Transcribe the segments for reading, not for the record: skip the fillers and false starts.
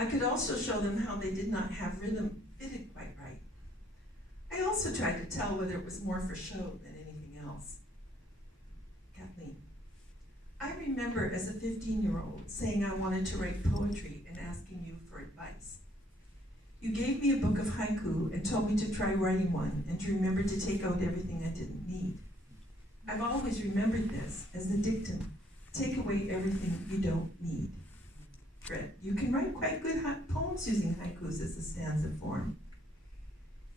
I could also show them how they did not have rhythm fitted quite right. I also tried to tell whether it was more for show than anything else. Kathleen. I remember as a 15-year-old saying I wanted to write poetry and asking you for advice. You gave me a book of haiku and told me to try writing one and to remember to take out everything I didn't need. I've always remembered this as the dictum, take away everything you don't need. Fred, you can write quite good poems using haikus as a stanza form.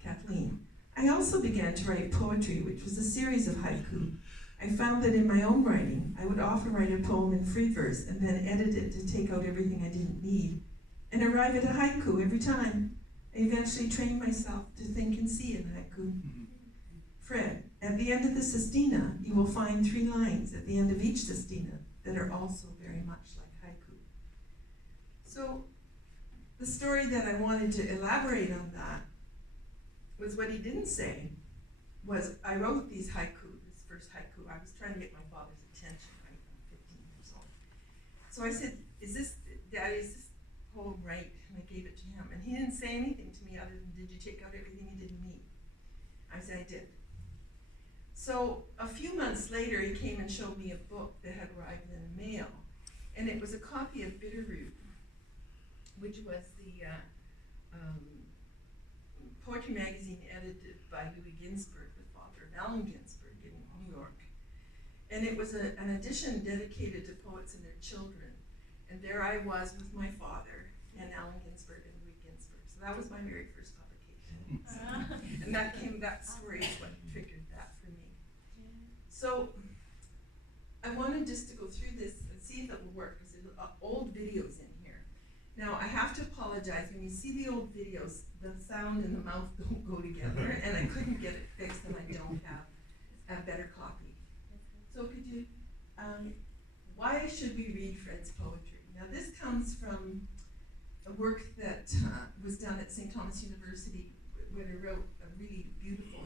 Kathleen, I also began to write poetry, which was a series of haiku. I found that in my own writing, I would often write a poem in free verse and then edit it to take out everything I didn't need, and arrive at a haiku every time. I eventually trained myself to think and see in haiku. Fred, at the end of the sestina, you will find 3 lines at the end of each sestina that are also very much like haiku. So, the story that I wanted to elaborate on that was what he didn't say was I wrote these haiku, this first haiku. I was trying to get my father's attention, right? I'm 15 years old. So I said, Daddy, is this poem right? And I gave it to him. And he didn't say anything to me other than, did you take out everything you didn't need? I said, I did. So a few months later, he came and showed me a book that had arrived in the mail. And it was a copy of Bitterroot, which was the poetry magazine edited by Louis Ginsberg, the father of Allen Ginsberg in New York. And it was an edition dedicated to poets and their children. And there I was with my father and Allen Ginsberg and Louis Ginsberg. So that was my very first publication. And that story is what triggered that for me. So I wanted just to go through this and see if it will work, because there's old videos in here. Now I have to apologize, when you see the old videos, the sound and the mouth don't go together, and I couldn't get it fixed, and I don't have a better copy. So could you, why should we read Fred's poetry? Now this comes from a work that was done at St. Thomas University, where he wrote a really beautiful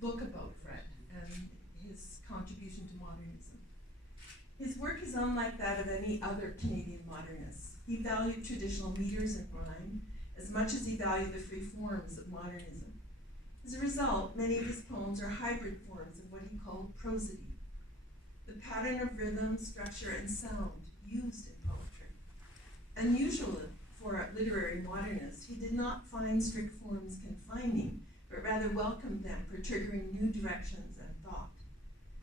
book about Fred and his contribution to modernism. His work is unlike that of any other Canadian modernist. He valued traditional meters and rhyme as much as he valued the free forms of modernism. As a result, many of his poems are hybrid forms of what he called prosody, the pattern of rhythm, structure, and sound used in poetry. Unusual for a literary modernist, he did not find strict forms confining, but rather welcomed them for triggering new directions and thought.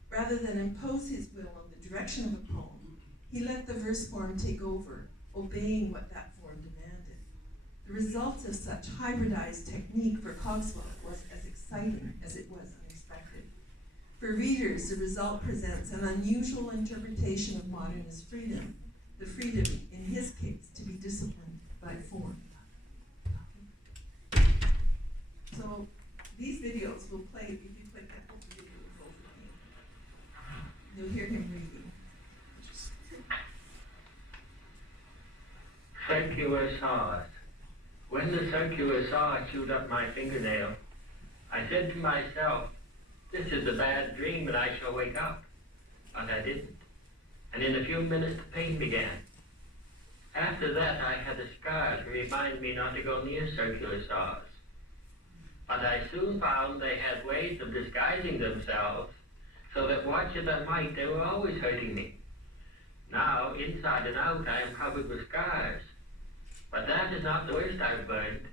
Rather than impose his will on the direction of a poem, he let the verse form take over, obeying what that form demanded. The result of such hybridized technique for Cogswell was as exciting as it was unexpected. For readers, the result presents an unusual interpretation of modernist freedom, the freedom, in his case, to be disciplined by form. So these videos will play, if you play that whole video, you'll hear him reading. Circular saws. When the circular saw chewed up my fingernail, I said to myself, this is a bad dream and I shall wake up. But I didn't. And in a few minutes the pain began. After that I had a scar to remind me not to go near circular saws. But I soon found they had ways of disguising themselves so that watch as I might, they were always hurting me. Now, inside and out, I am covered with scars. But that is not the worst I've learned.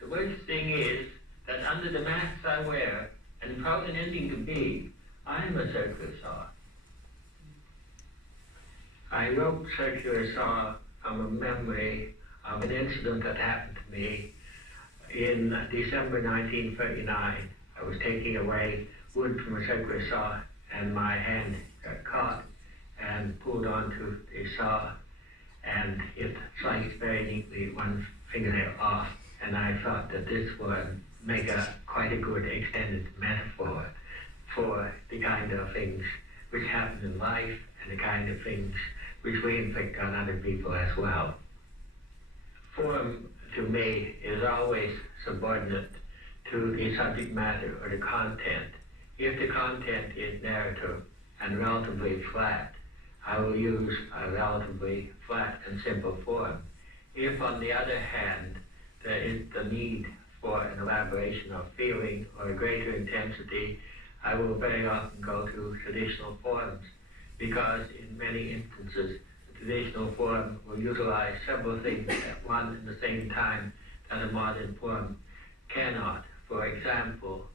The worst thing is that under the masks I wear, and proud and ending to be, I am a circular saw. I wrote Circular Saw from a memory of an incident that happened to me in December 1939. I was taking away wood from a circular saw and my hand got caught and pulled onto the saw, and it sliced very neatly one fingernail off, and I thought that this would make quite a good extended metaphor for the kind of things which happen in life and the kind of things which we inflict on other people as well. Form, to me, is always subordinate to the subject matter or the content. If the content is narrative and relatively flat, I will use a relatively flat and simple form. If, on the other hand, there is the need for an elaboration of feeling or a greater intensity, I will very often go to traditional forms, because in many instances, the traditional form will utilize several things at one and the same time that a modern form cannot. For example,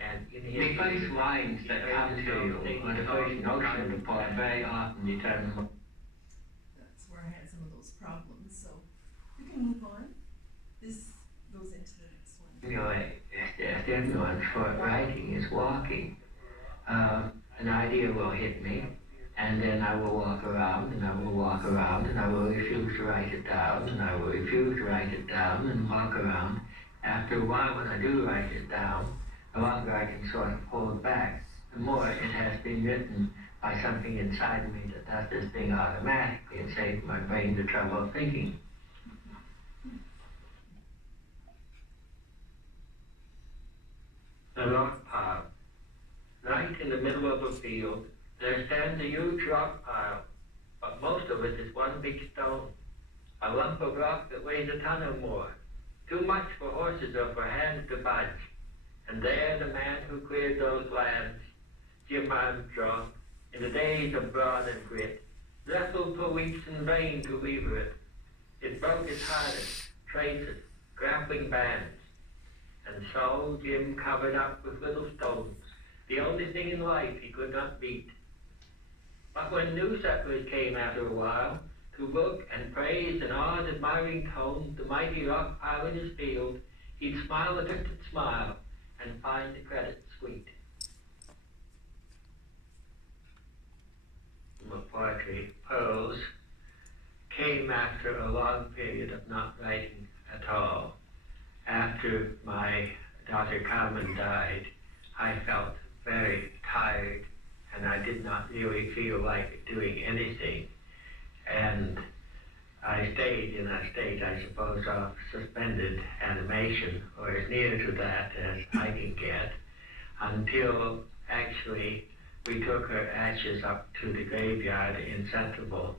and in the first lines that come to you, or the first notion of the poem, very often determine. That's where I had some of those problems, so we can move on. This goes into the next one. You know, a stimulus for writing is walking. An idea will hit me, and then I will walk around, and I will walk around, and I will refuse to write it down, and I will refuse to write it down, and walk around. After a while, when I do write it down, the longer I can sort of hold back, the more it has been written by something inside me that does this thing automatically and saves my brain the trouble of thinking. The rock pile. Right in the middle of a field, there stands a huge rock pile, but most of it is one big stone. A lump of rock that weighs a ton or more, too much for horses or for hands to budge. And there the man who cleared those lands, Jim Armstrong, in the days of brawn and grit, wrestled for weeks in vain to lever it. It broke his harness, traces, grappling bands. And so Jim covered up with little stones, the only thing in life he could not beat. But when new settlers came after a while, to look and praise in awed, admiring tones the mighty rock pile in his field, he'd smile a twisted smile and find the credit sweet. My poetry, prose, came after a long period of not writing at all. After my daughter Carmen died, I felt very tired, and I did not really feel like doing anything. And I stayed in a state, I suppose, of suspended animation, or as near to that as I can get, until actually we took her ashes up to the graveyard in Centreville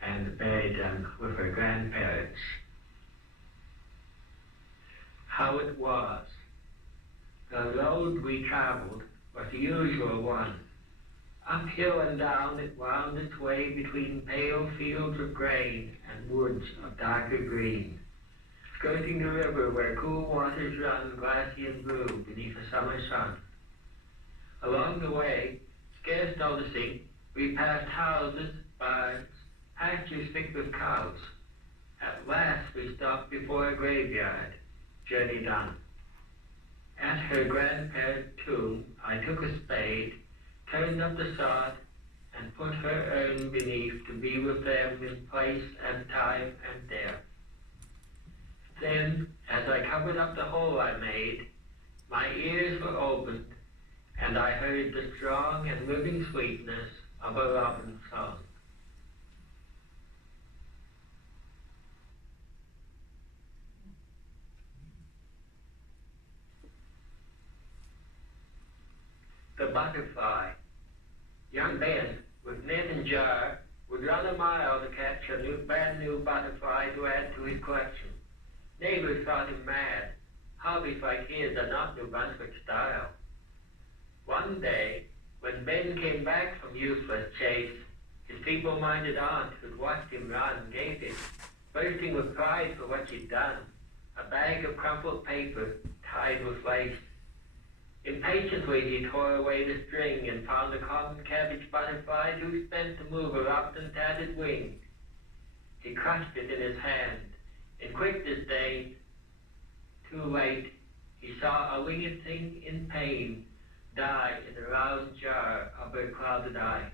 and buried them with her grandparents. How it was. The road we traveled was the usual one. Uphill and down it wound its way between pale fields of grain and woods of darker green, skirting the river where cool waters run glassy and blue beneath a summer sun. Along the way, scarce noticing, we passed houses, barns, pastures thick with cows. At last we stopped before a graveyard, journey done. At her grandparents' tomb, I took a spade, turned up the sod, and put her urn beneath to be with them in place and time and death. Then, as I covered up the hole I made, my ears were opened, and I heard the strong and living sweetness of a robin's song. The butterfly. Young Ben, with net and jar, would run a mile to catch a brand new butterfly to add to his collection. Neighbors thought him mad. Hobbies like his are not New Brunswick style. One day, when Ben came back from useless chase, his feeble-minded aunt who'd watched him run gave him, bursting with pride for what she'd done, a bag of crumpled paper tied with lace. Impatiently he tore away the string and found a common cabbage butterfly too spent to move a rough and tattered wing. He crushed it in his hand. In quick disdain, too late, he saw a winged thing in pain die in the round jar of her clouded eye.